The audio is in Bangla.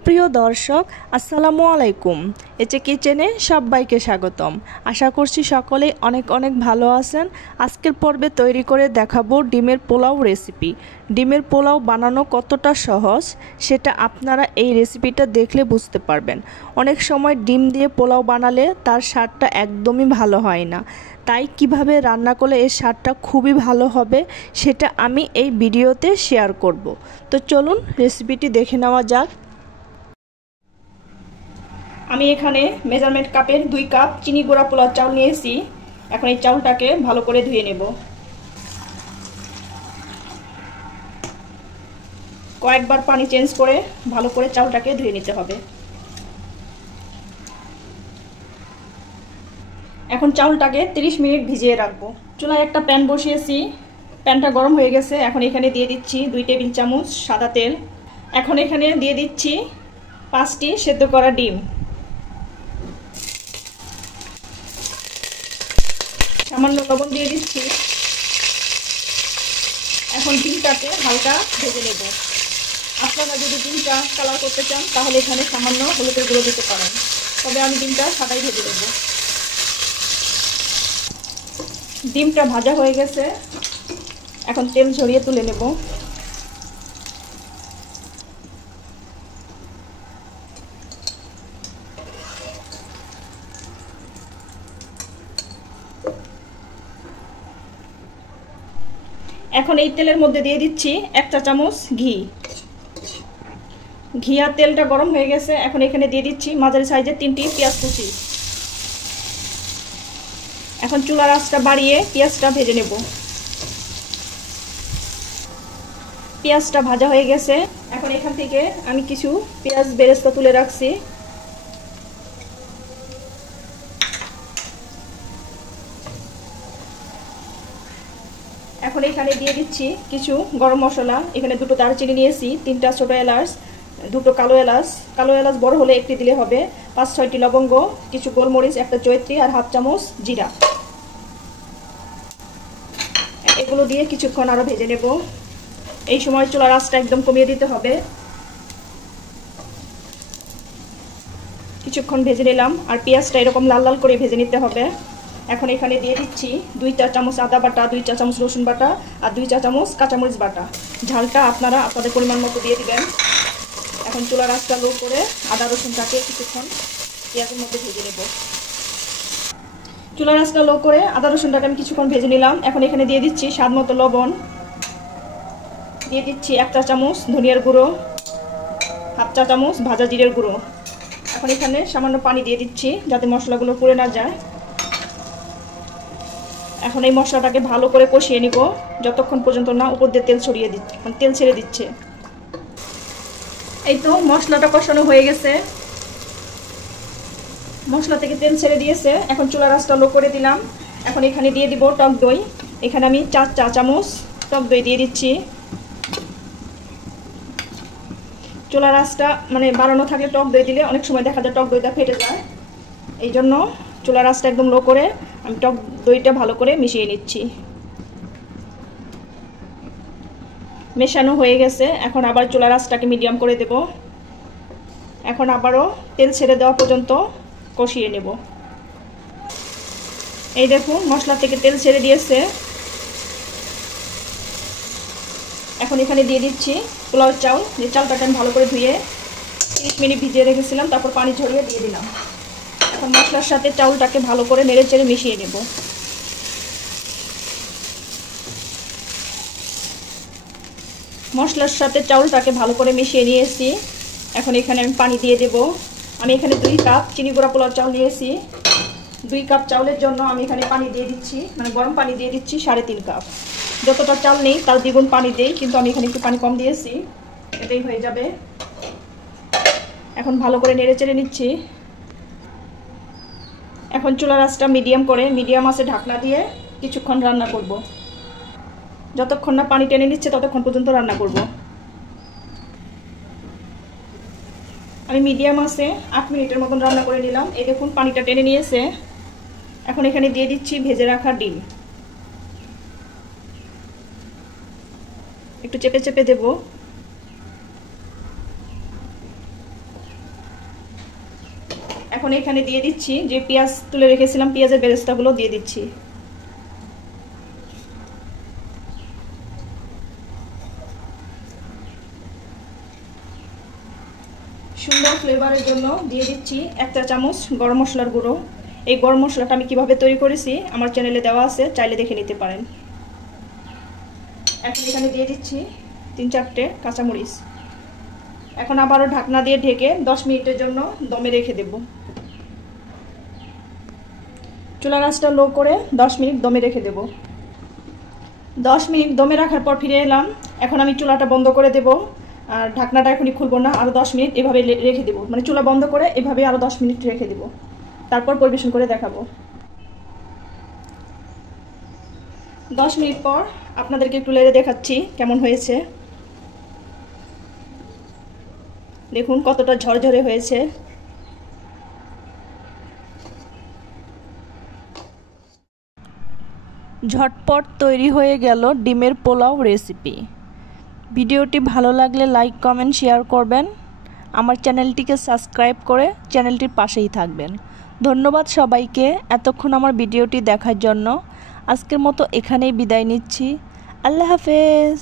সুপ্রিয় দর্শক, আসসালামু আলাইকুম। এচে কিচেনে সবাইকে স্বাগতম। আশা করছি সকলেই অনেক অনেক ভালো আছেন। আজকের পর্বে তৈরি করে দেখাবো ডিমের পোলাও রেসিপি। ডিমের পোলাও বানানো কতটা সহজ সেটা আপনারা এই রেসিপিটা দেখলে বুঝতে পারবেন। অনেক সময় ডিম দিয়ে পোলাও বানালে তার স্বাদটা একদমই ভালো হয় না, তাই কিভাবে রান্না করলে এর স্বাদটা খুবই ভালো হবে সেটা আমি এই ভিডিওতে শেয়ার করব। তো চলুন রেসিপিটি দেখে নেওয়া যাক। আমি এখানে মেজারমেন্ট কাপের 2 কাপ চিনি গুঁড়া পোলাও চাউল নিয়েছি। এখন এই চাউলটাকে ভালো করে ধুয়ে নেব। কয়েকবার পানি চেঞ্জ করে ভালো করে চাউলটাকে ধুয়ে নিতে হবে। এখন চাউলটাকে 30 মিনিট ভিজিয়ে রাখবো। চুলায় একটা প্যান বসিয়েছি, প্যানটা গরম হয়ে গেছে। এখন এখানে দিয়ে দিচ্ছি 2 টেবিল চামচ সাদা তেল। এখন এখানে দিয়ে দিচ্ছি 5টি সেদ্ধ করা ডিম। সামান্য লবণ দিয়ে দিচ্ছি। এখন ডিমটাকে হালকা ভেজে নেব। আপনারা যদি ডিমটা কালার করতে চান তাহলে এখানে সামান্য হলুদের গুঁড়ো দিতে পারেন, তবে আমি ডিমটা সাদাই ভেজে নেব। ডিমটা ভাজা হয়ে গেছে, এখন তেল ঝরিয়ে তুলে নেব। এখন এই তেলের মধ্যে দিয়ে দিচ্ছি 1 চা চামচ ঘি। ঘি আর তেলটা গরম হয়ে গেছে। এখন এখানে দিয়ে দিচ্ছি মাঝারি সাইজের 3টি পেঁয়াজ কুচি। এখন চুলার আঁচটা বাড়িয়ে পেঁয়াজটা ভেজে নেব। পেঁয়াজটা ভাজা হয়ে গেছে। এখন এখান থেকে আমি কিছু পেঁয়াজ বেরেস্তা তুলে রাখছি। এখন এখানে দিয়ে দিচ্ছি কিছু গরম মশলা। এখানে 2টো দারচিনি নিয়েছি, 3টা ছোট এলাচ, 2টো কালো এলাচ বড় হলে একটি দিলে হবে, 5-6টি লবঙ্গ, কিছু গোলমরিচ, একটা জয়ত্রী আর হাফ চামচ জিরা। এগুলো দিয়ে কিছুক্ষণ আরো ভেজে নেব। এই সময় চুলার আঁচটা একদম কমিয়ে দিতে হবে। কিছুক্ষণ ভেজে নিলাম, আর পেঁয়াজটা এরকম লাল লাল করে ভেজে নিতে হবে। এখন এখানে দিয়ে দিচ্ছি 2 চা চামচ আদা বাটা, 2 চা চামচ রসুন বাটা আর 2 চা চামচ কাঁচামরিচ বাটা। ঝালটা আপনারা আপনাদের পরিমাণ মতো দিয়ে দিবেন। এখন চুলার আঁচটা লো করে আদা রসুনটাকে কিছুক্ষণ পেঁয়াজের মধ্যে ভেজে নেব। চুলার আঁচটা লো করে আদা রসুনটাকে আমি কিছুক্ষণ ভেজে নিলাম। এখন এখানে দিয়ে দিচ্ছি স্বাদ মতো লবণ, দিয়ে দিচ্ছি 1 চা চামচ ধনিয়ার গুঁড়ো, হাফ চা চামচ ভাজা জিরের গুঁড়ো। এখন এখানে সামান্য পানি দিয়ে দিচ্ছি যাতে মশলাগুলো পুড়ে না যায়। এখন এই মশলাটাকে ভালো করে কষিয়ে নিব যতক্ষণ পর্যন্ত না উপর দিয়ে তেল ছেড়ে দিচ্ছে। এই তো মশলাটা কষানো হয়ে গেছে, মশলা থেকে তেল ছেড়ে দিয়েছে। এখন চুলার আঁচটা লো করে দিলাম। এখন এখানে দিয়ে দিব টক দই। এখানে আমি 4 চা চামচ টক দই দিয়ে দিচ্ছি। চুলার আঁচটা বাড়ানো থাকলে টক দই দিলে অনেক সময় দেখা যায় টক দইটা ফেটে যায়। এই জন্য চুলার আঁচটা একদম লো করে আমি টক দইটা ভালো করে মিশিয়ে নিচ্ছি। মেশানো হয়ে গেছে। এখন আবার চুলার আঁচটাকে মিডিয়াম করে দেব। এখন আবারও তেল ছেড়ে দেওয়া পর্যন্ত কষিয়ে নেব। এই দেখুন মশলা থেকে তেল ছেড়ে দিয়েছে। এখন এখানে দিয়ে দিচ্ছি পোলাও চাউল। যে চালটাকে আমি ভালো করে ধুয়ে 30 মিনিট ভিজিয়ে রেখেছিলাম, তারপর পানি ঝরিয়ে দিয়ে দিলাম। এখন মশলার সাথে চাউলটাকে ভালো করে নেড়ে চেড়ে মিশিয়ে নেব। মশলার সাথে চাউলটাকে ভালো করে মিশিয়ে নিয়েছি। এখন এখানে আমি পানি দিয়ে দেব। আমি এখানে 2 কাপ চিনি গুঁড়া পোলাও চাউল নিয়েছি। 2 কাপ চাউলের জন্য আমি এখানে পানি দিয়ে দিচ্ছি, গরম পানি দিয়ে দিচ্ছি 3.5 কাপ। যতটা চাল নেই তার দ্বিগুণ পানি দেই, কিন্তু আমি এখানে একটু পানি কম দিয়েছি, এটাই হয়ে যাবে। এখন ভালো করে নেড়ে চেড়ে নিচ্ছি। এখন চুলার আঁচটা মিডিয়াম আঁচে ঢাকনা দিয়ে কিছুক্ষণ রান্না করব। যতক্ষণ না পানি টেনে নিচ্ছে ততক্ষণ পর্যন্ত রান্না করব। আমি মিডিয়াম আঁচে 8 মিনিটের মতন রান্না করে নিলাম। এই দেখুন পানিটা টেনে নিয়েছে। এখন এখানে দিয়ে দিচ্ছি ভেজে রাখা ডিম। একটু চেপে চেপে দেব। এখন এখানে দিয়ে দিচ্ছি যে পেঁয়াজ তুলে রেখেছিলাম, পেঁয়াজের বেরেস্তাগুলো দিয়ে দিচ্ছি। সুন্দর ফ্লেভারের জন্য দিয়ে দিচ্ছি 1 চা চামচ গরম মশলার গুঁড়ো। এই গরম মশলাটা আমি কিভাবে তৈরি করেছি আমার চ্যানেলে দেওয়া আছে, চাইলে দেখে নিতে পারেন। এখন এখানে দিয়ে দিচ্ছি 3-4টে কাঁচামরিচ। এখন আবারও ঢাকনা দিয়ে ঢেকে 10 মিনিটের জন্য দমে রেখে দেব। চুলার আঁচটা লো করে 10 মিনিট দমে রেখে দেব। 10 মিনিট দমে রাখার পর ফিরে এলাম। এখন আমি চুলাটা বন্ধ করে দেব, আর ঢাকনাটা এখনই খুলবো না, আরও 10 মিনিট এভাবে রেখে দেব। মানে চুলা বন্ধ করে এভাবে আরও 10 মিনিট রেখে দেব, তারপর পরিবেশন করে দেখাবো। 10 মিনিট পর আপনাদেরকে একটু লেড়ে দেখাচ্ছি কেমন হয়েছে। দেখুন কতটা ঝরঝরে হয়েছে। ঝটপট তৈরি হয়ে গেল ডিমের পোলাও রেসিপি। ভিডিওটি ভালো লাগলে লাইক, কমেন্ট, শেয়ার করবেন। আমার চ্যানেলটিকে সাবস্ক্রাইব করে চ্যানেলটির পাশেই থাকবেন। ধন্যবাদ সবাইকে এতক্ষণ আমার ভিডিওটি দেখার জন্য। আজকের মতো এখানেই বিদায় নিচ্ছি। আল্লাহ হাফেজ।